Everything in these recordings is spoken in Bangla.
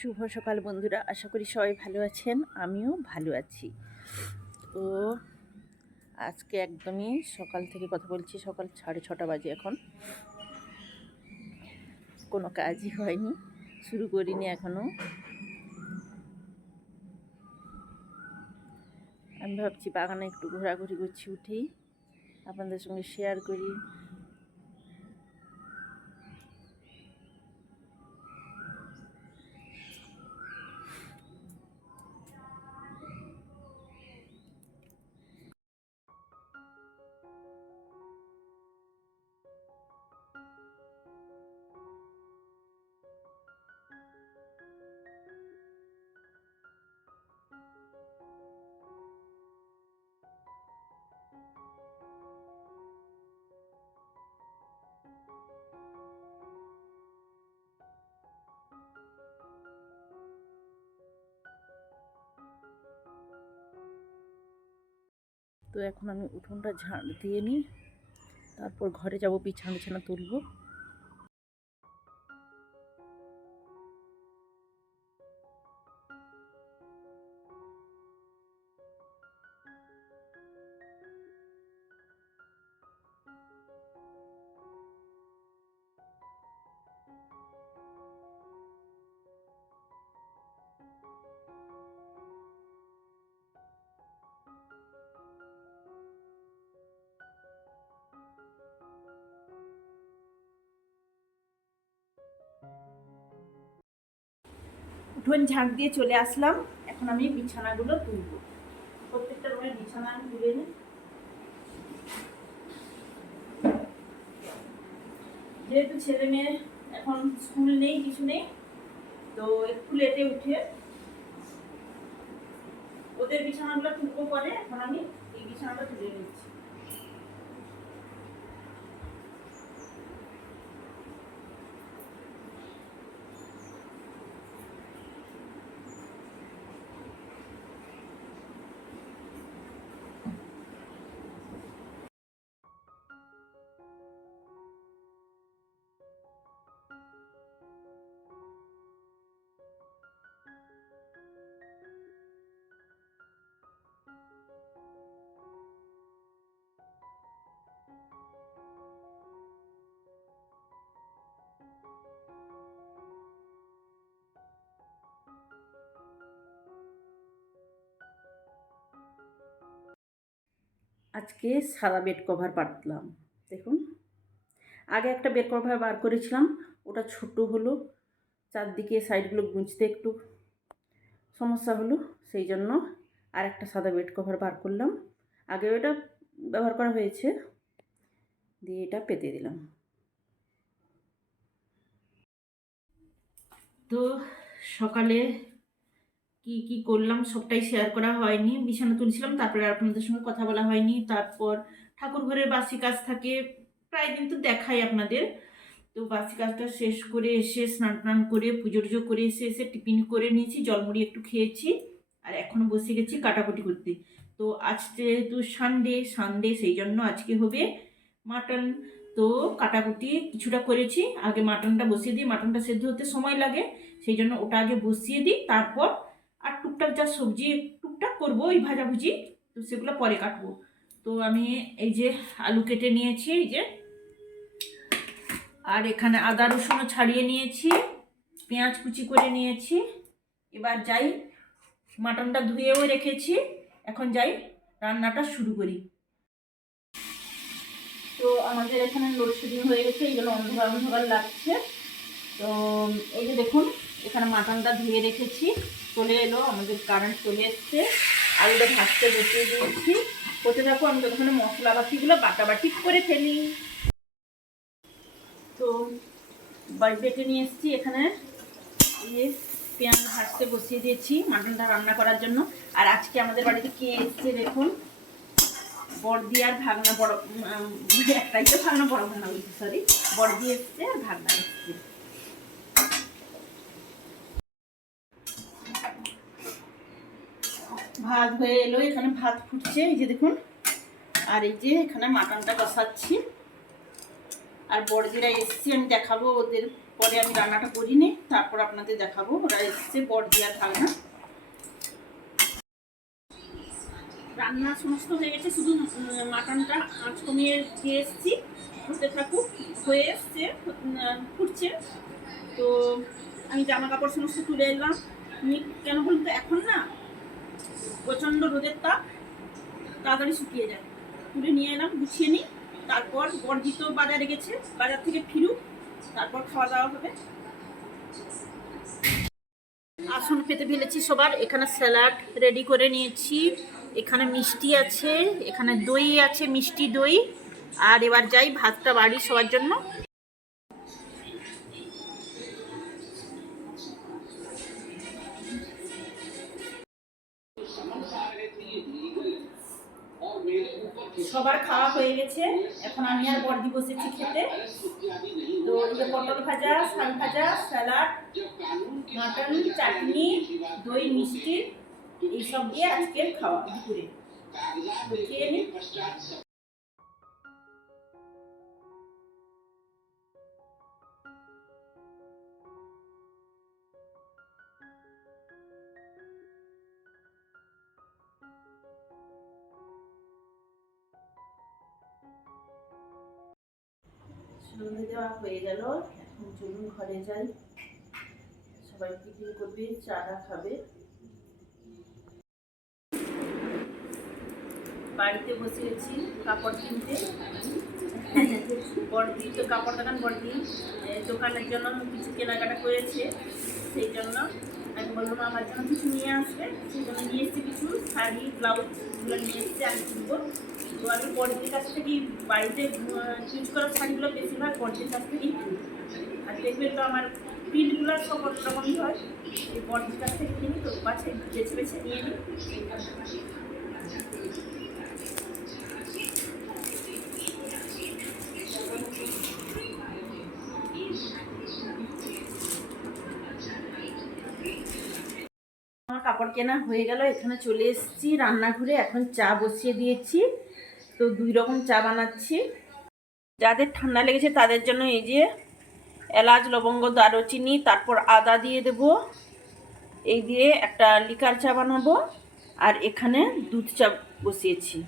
শুভ সকাল বন্ধুরা, আশা করি সবাই ভালো আছেন। আমিও ভালো আছি। তো আজকে একদমই সকাল থেকে কথা বলছি, সকাল 6:30 বাজে এখন। কোনো কাজই হয়নি, শুরু করিনি এখনও। আমি ভাবছি বাগানে একটু ঘোরাঘুরি করছি, উঠেই আপনাদের সঙ্গে শেয়ার করি। তো এখন আমি উঠোনটা ঝাড় দিয়ে নিই, তারপর ঘরে যাব, বিছানা বিছানা তুলব। উঠোন ঝাড় দিয়ে চলে আসলাম। এখন আমি বিছানাগুলো তুলব, প্রত্যেকটা রুমের বিছানা আমি তুলে নিই। যেহেতু ছেলে মেয়ে এখন স্কুল নেই, কিছু নেই, তো একটু লেটে উঠে ওদের বিছানাগুলো তুলবো পরে। এখন আমি এই বিছানাটা তুলে নিচ্ছি। আজকে সাদা বেড কভার পাতলাম। দেখুন, আগে একটা বেড কভার বার করেছিলাম, ওটা ছোট হলো, চারদিকে সাইডগুলো গুঁজতে একটু সমস্যা হলো, সেই জন্য আর একটা সাদা বেড কভার বার করলাম। আগে ওটা ব্যবহার করা হয়েছে, দিয়ে এটা পেতে দিলাম। তো সকালে কি কি করলাম সবটাই শেয়ার করা হয়নি। বিছানা তুলছিলাম, তারপরে আর আপনাদের সঙ্গে কথা বলা হয়নি। তারপর ঠাকুর ঘরের বাসি কাজ থাকে, প্রায় দিন তো দেখাই আপনাদের। তো বাসি কাজটা শেষ করে এসে স্নান টান করে পুজো টুজো করে এসে টিফিন করে নিয়েছি, জলমুড়ি একটু খেয়েছি, আর এখনও বসে গেছি কাটাকুটি করতে। তো আজ যেহেতু সানডে সেই জন্য আজকে হবে মাটন। তো কাটাকুটি কিছুটা করেছি, আগে মাটনটা বসিয়ে দিই, মাটনটা সেদ্ধ হতে সময় লাগে, সেই জন্য ওটা আগে বসিয়ে দিই। তারপর আর টুকটাক যা সবজি টুকটাক করবো, ওই ভাজাভুজি, তো সেগুলো পরে কাটবো। তো আমি এই যে আলু কেটে নিয়েছি, এই যে, আর এখানে আদা রসুনও ছাড়িয়ে নিয়েছি, পেঁয়াজ কুচি করে নিয়েছি। এবার যাই, মাটনটা ধুয়েও রেখেছি, এখন যাই রান্নাটা শুরু করি। তো আমাদের এখানে লোডশেডিং হয়ে গেছে, এই জন্য অন্ধকার অন্ধকার লাগছে। তো এই যে দেখুন, এখানে মাটনটা ধুয়ে রেখেছি, চলে এলো, আমাদের কারেন্ট চলে এসছে। আলুটা ভাজতে বসিয়ে দিয়েছি, করতে থাকো, আমি ততক্ষণে মশলা বাটিগুলো বাটাবাটি করে ফেলি। তো বেটে নিয়ে এসেছি, এখানে পেঁয়াজ ভাজতে বসিয়ে দিয়েছি মাটনটা রান্না করার জন্য। আর আজকে আমাদের বাড়িতে কে এসছে দেখুন, বড়দি আর ভাগনা, বড় একটাই তো ভাগনা, বড় ভাগনা বলছি, সরি, বড়দি এসছে আর ভাগনা এসছে। ভাত হয়ে এলো, এখানে ভাত ফুটছে, এই যে দেখুন। আর এই যে এখানে মাটনটা কষাচ্ছি। আর বড়দিরা এসেছি, আমি দেখাবো ওদের পরে। আমি রান্নাটা করিনি, তারপর আপনাদের দেখাবো। ওরা এসছে, বড়দি আর ভাগনা। রান্না সমস্ত হয়ে গেছে, শুধু মাটনটা আঁচ কমিয়ে দিয়ে এসেছি। হতে থাকুক, হয়ে এসছে, ফুটছে। তো আমি জামা কাপড় সমস্ত তুলে এলাম। কেন বলুন তো, এখন না প্রচণ্ড রোদের তাপ, তাড়াতাড়ি শুকিয়ে যায়। তুলে নিয়ে এলাম, গুছিয়ে নিই। তারপর বড়দি তো বাজারে গেছে, বাজার থেকে ফিরুক, তারপর খাওয়া দাওয়া হবে। আসন পেতে ফেলেছি সবার। এখানে স্যালাড রেডি করে নিয়েছি, এখানে মিষ্টি আছে, এখানে দই আছে, মিষ্টি দই। আর এবার যাই ভাতটা বাড়ি সবার জন্য। সবার খাওয়া হয়ে গেছে, এখন আমি আর বড়দি বসেছি খেতে। তো এই পটল ভাজা, শাক ভাজা, স্যালাড, মাটন, চাটনি, দই, মিষ্টি, এইসব দিয়ে আজকের খাওয়া দুপুরে। খেয়ে নিই। সন্ধে দেওয়া হয়ে গেল, এখন চলুন ঘরে যাই। সবাই টিফিন করবে, চাটা খাবে। বাড়িতে বসে গেছি কাপড় কিনতে। বড়দি তো কাপড় দোকান, বড়দি দোকানের জন্য কিছু কেনাকাটা করেছে, সেই জন্য আমি বললাম আমার জন্য কিছু নিয়ে আসবে। সেই জন্য নিয়ে এসেছি কিছু শাড়ি, ব্লাউজগুলো নিয়ে এসেছি, আমি কিনবো। তো আমি বড়দির কাছ থেকেই বাড়িতে ইউজ করা শাড়িগুলো বেশিরভাগ বড়দির কাছ থেকেই কিনি। আর দেখবেন তো আমার প্রিন্টগুলো সব রকমই হয়, এই বড়দির কাছ থেকে কিনি। তো বেছে বেছে নিয়ে নিই। আমার কাপড় কেনা হয়ে গেল, এখানে চলে এসেছি রান্নাঘরে। এখন চা বসিয়ে দিয়েছি, তো 2 রকম চা বানাচ্ছি। যাদের ঠান্ডা লেগেছে তাদের জন্য এই যে এলাচ, লবঙ্গ, দারুচিনি, তারপর আদা দিয়ে দেব। এই দিয়ে একটা লিকার চা বানাবো। আর এখানে দুধ চা বসিয়েছি।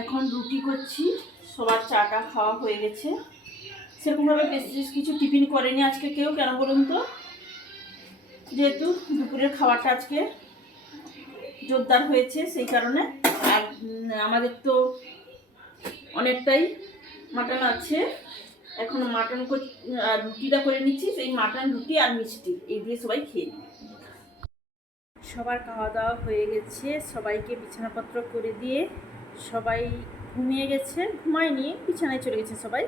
এখন রুটি করছি, সবার চাটা খাওয়া হয়ে গেছে। সেরকমভাবে বেশি কিছু টিফিন করেনি আজকে কেউ, কেন বলুন তো, যেহেতু দুপুরের খাবারটা আজকে জোরদার হয়েছে সেই কারণে। আর আমাদের তো অনেকটাই মাটন আছে, এখন মাটন রুটিটা করে নিচ্ছি। সেই মাটন, রুটি আর মিষ্টি এই দিয়ে সবাই খেয়ে নিই। সবার খাওয়া দাওয়া হয়ে গেছে, সবাইকে বিছানাপত্র করে দিয়ে সবাই ঘুমিয়ে গেছে, ঘুমায়নি, বিছানায় চলে গেছে সবাই।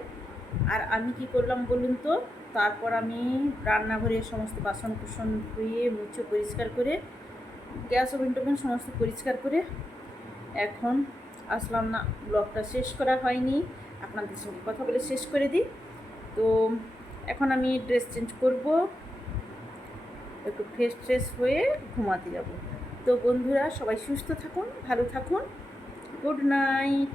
আর আমি কি করলাম বলুন তো, তারপর আমি রান্নাঘরে সমস্ত বাসন কুসন ধুয়ে মুছে পরিষ্কার করে, গ্যাস ওভেন টোভেন সমস্ত পরিষ্কার করে এখন আসলাম। না, ব্লগটা শেষ করা হয়নি, আপনাদের সঙ্গে কথা বলে শেষ করে দিই। তো এখন আমি ড্রেস চেঞ্জ করব, একটু ফ্রেশ হয়ে ঘুমাতে যাব। তো বন্ধুরা সবাই সুস্থ থাকুন, ভালো থাকুন, গুড নাইট।